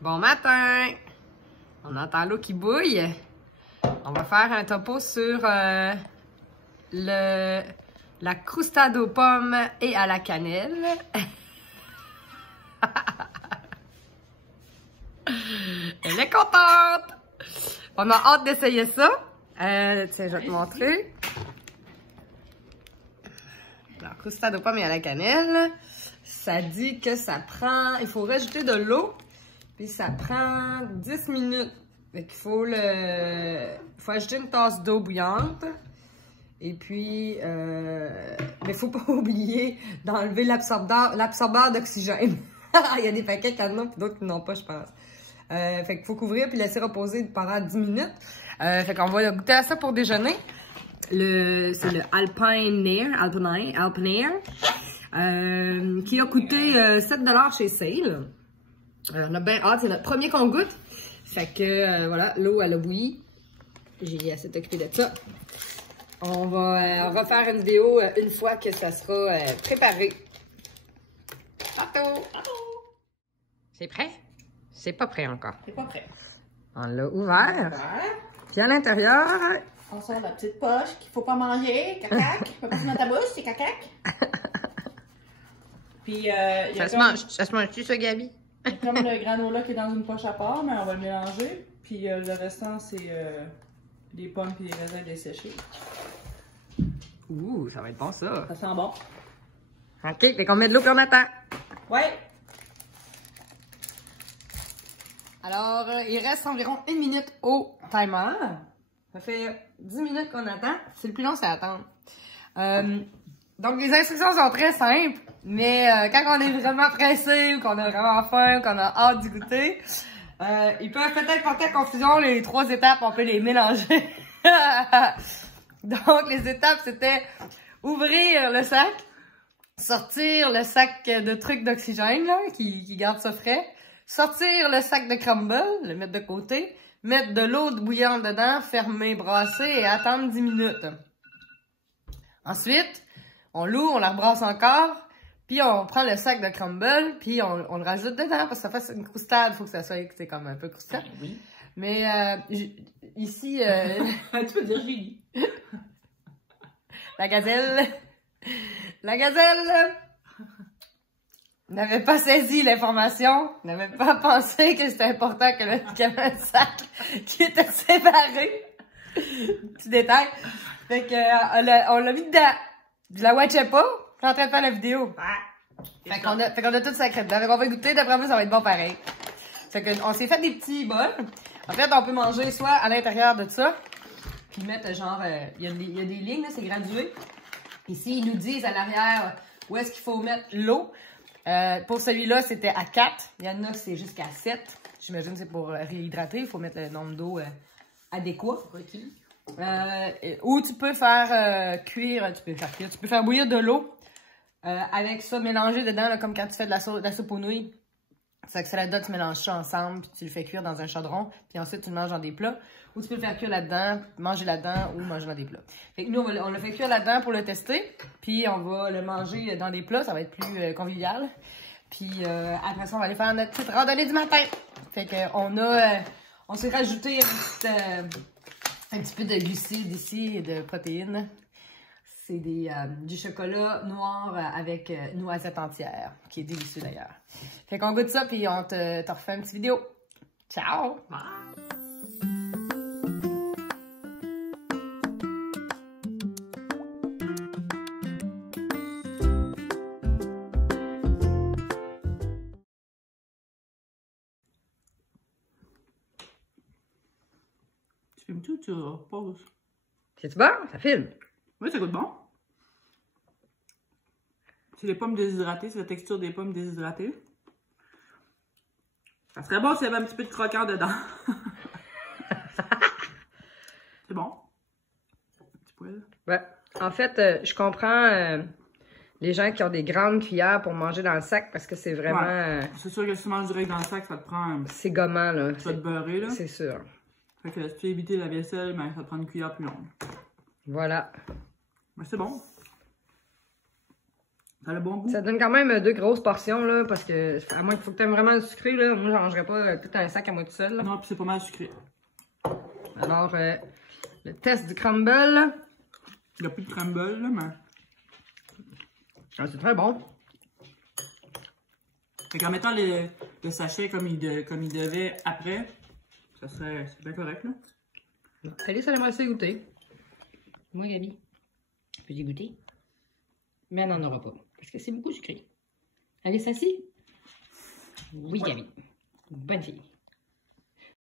Bon matin! On entend l'eau qui bouille. On va faire un topo sur la croustade aux pommes et à la cannelle. Elle est contente! On a hâte d'essayer ça. Tiens, je vais te montrer. La croustade aux pommes et à la cannelle. Ça dit que ça prend... Il faut rajouter de l'eau. Puis ça prend 10 minutes. Fait qu'il faut ajouter une tasse d'eau bouillante. Et puis, mais faut pas oublier d'enlever l'absorbeur d'oxygène. Il y a des paquets qui en ont, puis d'autres qui n'ont pas, je pense. Fait qu'il faut couvrir puis laisser reposer pendant 10 minutes. Fait qu'on va goûter à ça pour déjeuner. C'est le Alpinair, qui a coûté 7 $ chez Sale. On a bien hâte, c'est notre premier qu'on goûte. Fait que voilà, l'eau elle a bouilli. J'ai assez occupé de ça. On va faire une vidéo une fois que ça sera préparé. Tantôt! C'est prêt? C'est pas prêt encore. C'est pas prêt. On l'a ouvert. Puis à l'intérieur... On sort la petite poche qu'il faut pas manger. Cacac. Faut pas se mettre ta bouche, c'est cacac. Puis ça se mange-tu ça, Gabi? Comme le granola qui est dans une poche à part, mais on va le mélanger. Puis le restant, c'est les pommes et les raisins desséchés. Ouh, ça va être bon ça. Ça sent bon. OK, fait qu'on met de l'eau puis on attend. Ouais. Alors, Il reste environ 1 minute au timer. Ça fait 10 minutes qu'on attend. C'est le plus long, c'est attendre. Donc, les instructions sont très simples, mais quand on est vraiment pressé ou qu'on a vraiment faim ou qu'on a hâte d'y goûter, ils peuvent peut-être porter à confusion. Les 3 étapes, on peut les mélanger. Donc, les étapes, c'était ouvrir le sac, sortir le sac de trucs d'oxygène là, qui garde ça frais, sortir le sac de crumble, le mettre de côté, mettre de l'eau bouillante dedans, fermer, brasser et attendre 10 minutes. Ensuite, on l'ouvre, on la rebrasse encore, puis on prend le sac de crumble, puis on le rajoute dedans, parce que ça fait une croustade, faut que ça soit comme un peu croustillant. Oui. Mais ici... Tu peux dire Julie. La gazelle n'avait pas saisi l'information, n'avait pas pensé que c'était important qu'il y avait un sac qui était séparé. Petit détail. Fait que on l'a mis dedans. Je la watchais pas, je suis en train de faire la vidéo. Fait qu'on a tout sacré dedans. Fait qu'on va goûter, d'après moi, ça va être bon pareil. Fait qu'on s'est fait des petits bols. En fait, on peut manger soit à l'intérieur de ça, puis mettre genre, il y a des lignes, c'est gradué. Ici, ils nous disent à l'arrière où est-ce qu'il faut mettre l'eau. Pour celui-là, c'était à 4. Il y en a, c'est jusqu'à 7. J'imagine que c'est pour réhydrater. Il faut mettre le nombre d'eau adéquat. Requis. Ou tu peux faire cuire, tu peux faire bouillir de l'eau avec ça mélangé dedans, là, comme quand tu fais de la soupe aux nouilles. C'est que là-dedans, tu mélanges ça ensemble, puis tu le fais cuire dans un chaudron, puis ensuite tu le manges dans des plats. Ou tu peux le faire cuire là-dedans, manger là-dedans, ou manger dans des plats. Fait que nous, on le fait cuire là-dedans pour le tester, puis on va le manger dans des plats, ça va être plus convivial. Puis après ça, on va aller faire notre petite randonnée du matin. Fait que on s'est rajouté un petit peu de glucides ici et de protéines. C'est du chocolat noir avec noisette entière, qui est délicieux d'ailleurs. Fait qu'on goûte ça, puis on te refait une petite vidéo. Ciao! Bye. Tu filmes tout, tu reposes. C'est-tu bon? Ça filme? Oui, ça goûte bon. C'est les pommes déshydratées, c'est la texture des pommes déshydratées. Ça serait bon s'il y avait un petit peu de croquant dedans. C'est bon. Un petit poil. Ouais. En fait, je comprends les gens qui ont des grandes cuillères pour manger dans le sac parce que c'est vraiment... Ouais. C'est sûr que si tu manges direct dans le sac, ça te prend... c'est gommant, là. Ça va te beurrer, là. C'est sûr. Fait que si tu veux éviter la vaisselle, ben, ça te prend une cuillère plus longue. Voilà. Mais c'est bon. Ça a le bon goût. Ça donne quand même 2 grosses portions, là, parce que, à moins qu'il faut que t'aimes vraiment le sucré, là. Moi, j'en mangerais pas tout un sac à moi tout seul, là. Non, puis c'est pas mal sucré. Alors, le test du crumble. Il n'y a plus de crumble, là, mais... Ah, c'est très bon. Fait qu'en mettant le sachet comme il devait après, ça serait bien correct, là. Allez, ça aimerait ça goûter. Moi, Gabi, peux-tu goûter? Mais elle n'en aura pas, parce que c'est beaucoup sucré. Allez, ça, si? Oui, Gabi. Bonne fille.